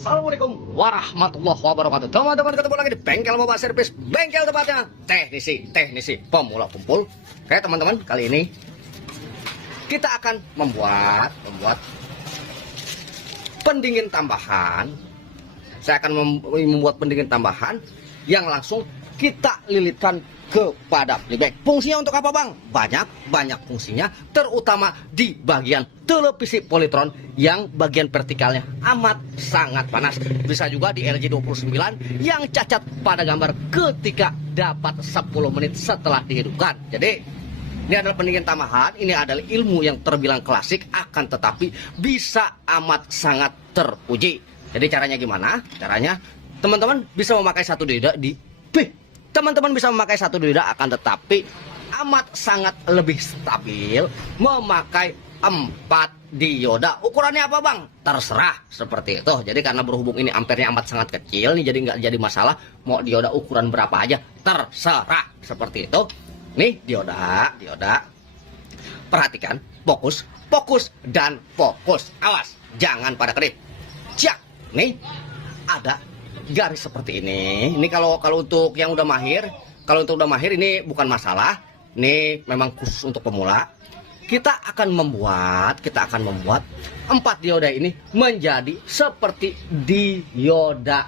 Assalamualaikum warahmatullahi wabarakatuh. Teman-teman, ketemu lagi di bengkel mobile service, bengkel tempatnya teknisi pemula kumpul. Oke teman-teman, kali ini kita akan membuat pendingin tambahan. Saya akan membuat pendingin tambahan yang langsung kita lilitkan kepada playback. Fungsinya untuk apa bang? Banyak fungsinya, terutama di bagian televisi Polytron yang bagian vertikalnya amat sangat panas. Bisa juga di LG 29 yang cacat pada gambar ketika dapat 10 menit setelah dihidupkan. Jadi ini adalah pendingin tambahan, ini adalah ilmu yang terbilang klasik, akan tetapi bisa amat sangat terpuji. Jadi caranya gimana? Caranya teman-teman bisa memakai satu dioda di teman-teman bisa memakai satu dioda, akan tetapi amat sangat lebih stabil memakai 4 dioda. Ukurannya apa bang? Terserah seperti itu. Jadi karena berhubung ini ampernya amat sangat kecil nih, jadi nggak jadi masalah mau dioda ukuran berapa aja, terserah seperti itu. Nih dioda. Perhatikan, fokus dan fokus. Awas, jangan pada kedip. Cak, nih ada garis seperti ini. Ini kalau untuk yang udah mahir, ini bukan masalah. Ini memang khusus untuk pemula. Kita akan membuat 4 dioda ini menjadi seperti dioda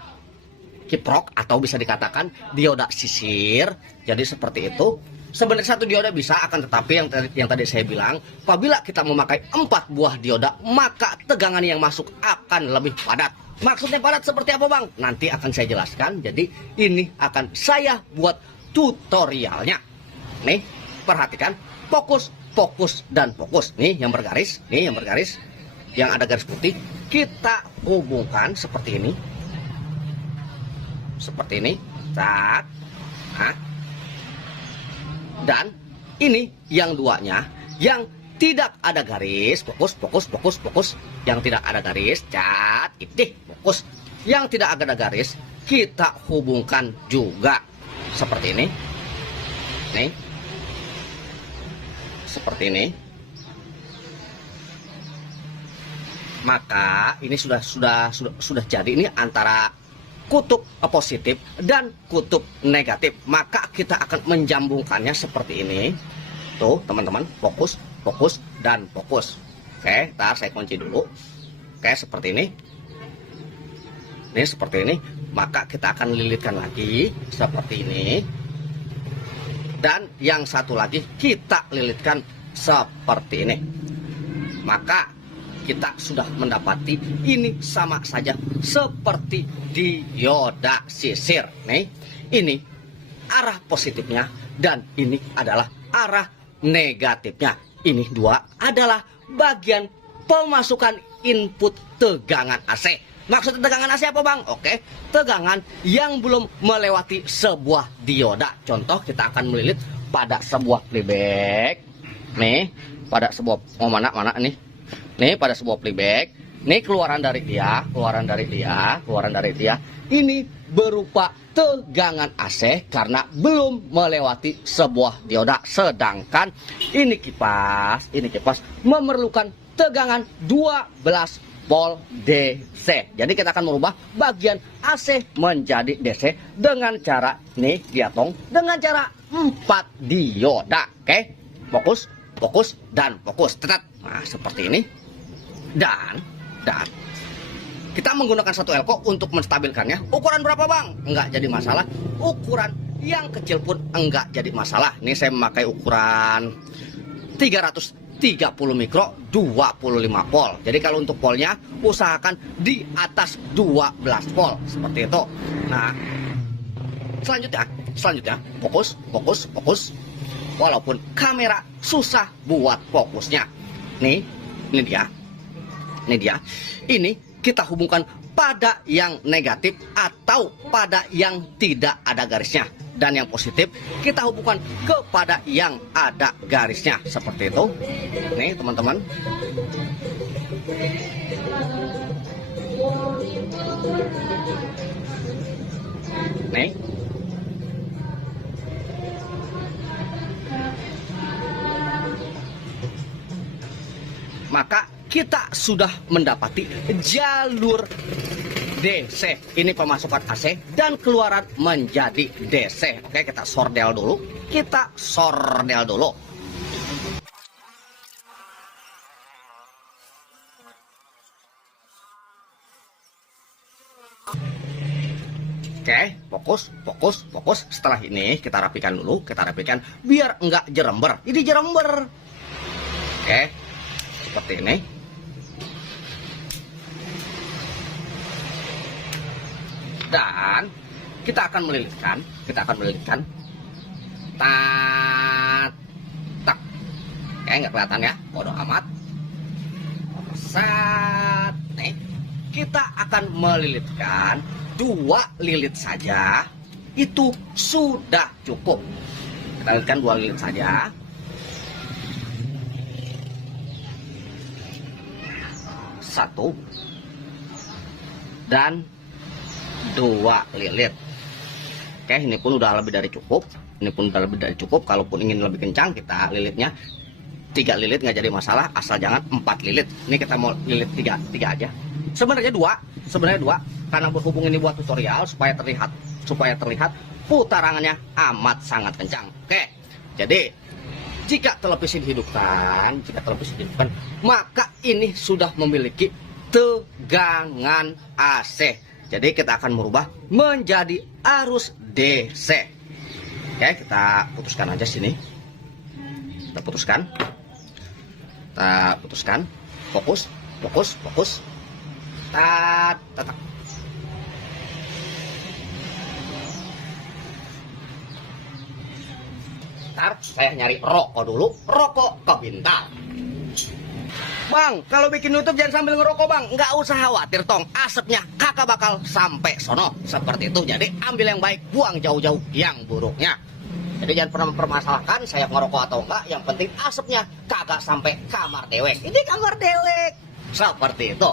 kiprok atau bisa dikatakan dioda sisir. Jadi seperti itu. Sebenarnya satu dioda bisa, akan tetapi yang tadi saya bilang, apabila kita memakai 4 buah dioda, maka tegangan yang masuk akan lebih padat. Maksudnya padat seperti apa bang? Nanti akan saya jelaskan. Jadi ini akan saya buat tutorialnya. Nih, perhatikan, fokus dan fokus. Nih yang bergaris, yang ada garis putih, kita hubungkan seperti ini. Cat. Nah. Dan ini yang duanya, yang tidak ada garis, fokus. Yang tidak ada garis, cat, fokus. Yang tidak ada garis, kita hubungkan juga seperti ini. Nih. Seperti ini. Maka ini sudah jadi ini antara kutub positif dan kutub negatif. Maka kita akan menjambungkannya seperti ini. Tuh teman-teman, fokus dan fokus. Oke, ntar saya kunci dulu. Oke, seperti ini. Ini seperti ini. Maka kita akan lilitkan lagi seperti ini. Dan yang satu lagi kita lilitkan seperti ini. Maka kita sudah mendapati ini sama saja seperti dioda sisir. Nih, ini arah positifnya dan ini adalah arah negatifnya. Ini dua adalah bagian pemasukan input tegangan AC. Maksud tegangan AC apa bang? Oke, tegangan yang belum melewati sebuah dioda. Contoh, kita akan melilit pada sebuah playback. Nih, pada sebuah mana nih? Nih pada sebuah playback. Nih keluaran dari dia. Ini berupa tegangan AC karena belum melewati sebuah dioda. Sedangkan ini kipas memerlukan tegangan 12 volt DC. Jadi kita akan merubah bagian AC menjadi DC dengan cara nih diatong dengan cara 4 dioda. Oke, fokus dan fokus. Nah, seperti ini. Dan kita menggunakan satu elko untuk menstabilkannya. Ukuran berapa bang? Enggak jadi masalah. Ukuran yang kecil pun enggak jadi masalah. Ini saya memakai ukuran 330 mikro 25 volt. Jadi kalau untuk voltnya usahakan di atas 12 volt seperti itu. Nah, selanjutnya fokus. Walaupun kamera susah buat fokusnya. Nih, ini dia. Ini kita hubungkan pada yang negatif atau pada yang tidak ada garisnya. Dan yang positif kita hubungkan kepada yang ada garisnya. Seperti itu. Nih teman-teman. Nih. Maka kita sudah mendapati jalur DC. Ini pemasukan AC dan keluaran menjadi DC. Oke, kita sordel dulu. Kita sordel dulu. Oke, fokus. Setelah ini kita rapikan dulu, biar enggak jerember. Ini jerember. Oke, seperti ini. Dan kita akan melilitkan, tak. Oke, nggak kelihatan ya, bodoh amat. Sat, nih, kita akan melilitkan 2 lilit saja, itu sudah cukup. Kita lilitkan 2 lilit saja. Satu dan 2 lilit. Oke, ini pun udah lebih dari cukup. Kalaupun ingin lebih kencang, kita lilitnya 3 lilit nggak jadi masalah, asal jangan 4 lilit. Ini kita mau lilit 3 aja. Sebenarnya 2, karena berhubung ini buat tutorial supaya terlihat putarannya amat sangat kencang. Oke, jadi jika televisi dihidupkan, maka ini sudah memiliki tegangan AC. Jadi kita akan merubah menjadi arus DC. Oke, kita putuskan aja sini. Kita putuskan. Fokus. Tatak. Ntar saya nyari rokok dulu. Rokok kebintar. Bang, kalau bikin YouTube jangan sambil ngerokok, Bang. Nggak usah khawatir, tong. Asapnya kakak bakal sampai sono. Seperti itu. Jadi ambil yang baik, buang jauh-jauh yang buruknya. Jadi jangan pernah mempermasalahkan saya ngerokok atau enggak. Yang penting asapnya kagak sampai kamar dewek. Ini kamar dewek. Seperti itu.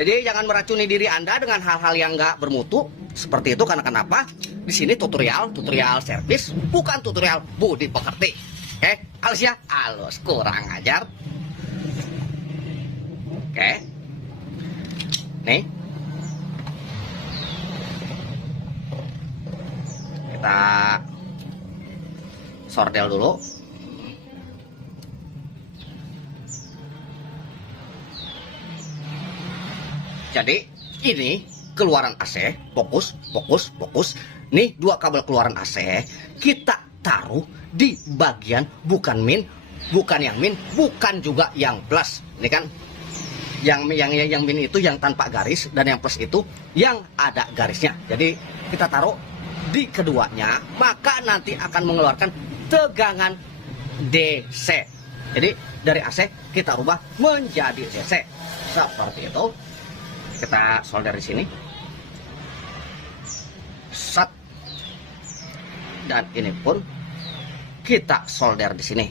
Jadi jangan meracuni diri Anda dengan hal-hal yang nggak bermutu. Seperti itu karena kenapa? Di sini tutorial servis, bukan tutorial budi pekerti. Oke, halus ya? Halus, kurang ajar. Oke. Nih. Kita sordel dulu. Jadi ini keluaran AC, fokus. Nih 2 kabel keluaran AC kita taruh di bagian bukan yang min, bukan juga yang plus. Ini kan yang min itu yang tanpa garis dan yang plus itu yang ada garisnya. Jadi kita taruh di keduanya, maka nanti akan mengeluarkan tegangan DC. Jadi dari AC kita rubah menjadi DC. Seperti itu. Kita solder di sini. Set. Dan ini pun kita solder di sini.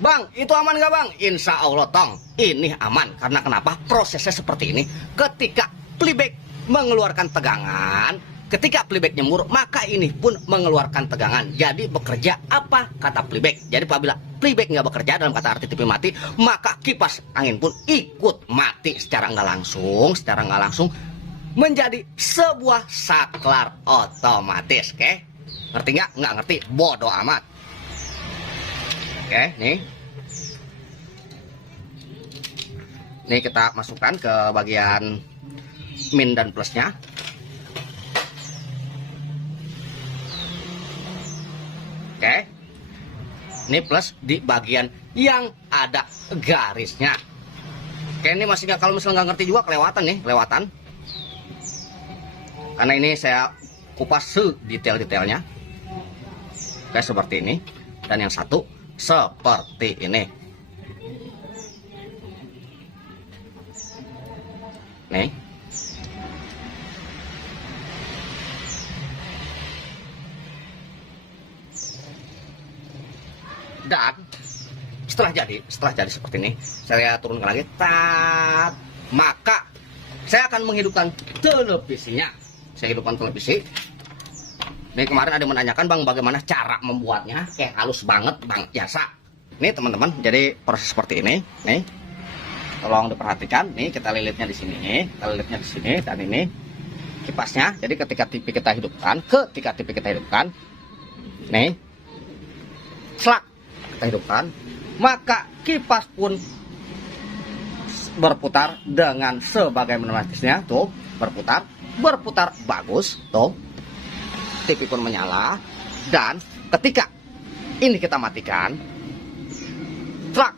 Bang, itu aman nggak, Bang? Insya Allah, tong. Ini aman. Karena kenapa? Prosesnya seperti ini. Ketika playback mengeluarkan tegangan, ketika playback nyemur, maka ini pun mengeluarkan tegangan. Jadi bekerja apa kata playback. Jadi apabila playback nggak bekerja dalam kata arti TV mati, maka kipas angin pun ikut mati secara nggak langsung menjadi sebuah saklar otomatis. Oke, ngerti nggak? Nggak ngerti? Bodoh amat. Oke, nih kita masukkan ke bagian min dan plusnya. Oke, ini plus di bagian yang ada garisnya. Oke, ini masih nggak, kalau misalnya nggak ngerti juga kelewatan. Karena ini saya kupas sedetail-detailnya. Oke, seperti ini. Dan yang satu seperti ini. Nih. Dan setelah jadi seperti ini, saya turunkan lagi, maka saya akan menghidupkan televisinya. Saya hidupkan televisi. Nih kemarin ada yang menanyakan bang bagaimana cara membuatnya, kayak halus banget bang jasa. Nih teman-teman, jadi proses seperti ini, nih, tolong diperhatikan. Nih kita lilitnya di sini, kita lilitnya di sini, dan ini kipasnya. Jadi ketika TV kita hidupkan, nih, selak kita hidupkan, maka kipas pun berputar dengan sebagaimana tuh, berputar bagus tuh. TV pun menyala, dan ketika ini kita matikan, truk,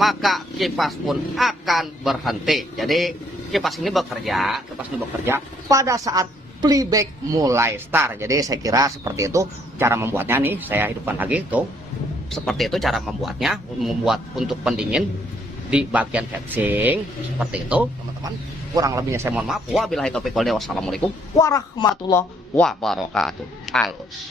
maka kipas pun akan berhenti. Jadi kipas ini bekerja pada saat playback mulai start. Jadi saya kira seperti itu cara membuatnya. Nih saya hidupkan lagi tuh, seperti itu cara membuatnya, membuat untuk pendingin di bagian casing seperti itu teman-teman. Kurang lebihnya saya mohon maaf. Wabillahi taufiq wal hidayah. Wassalamualaikum warahmatullahi wabarakatuh. Halus.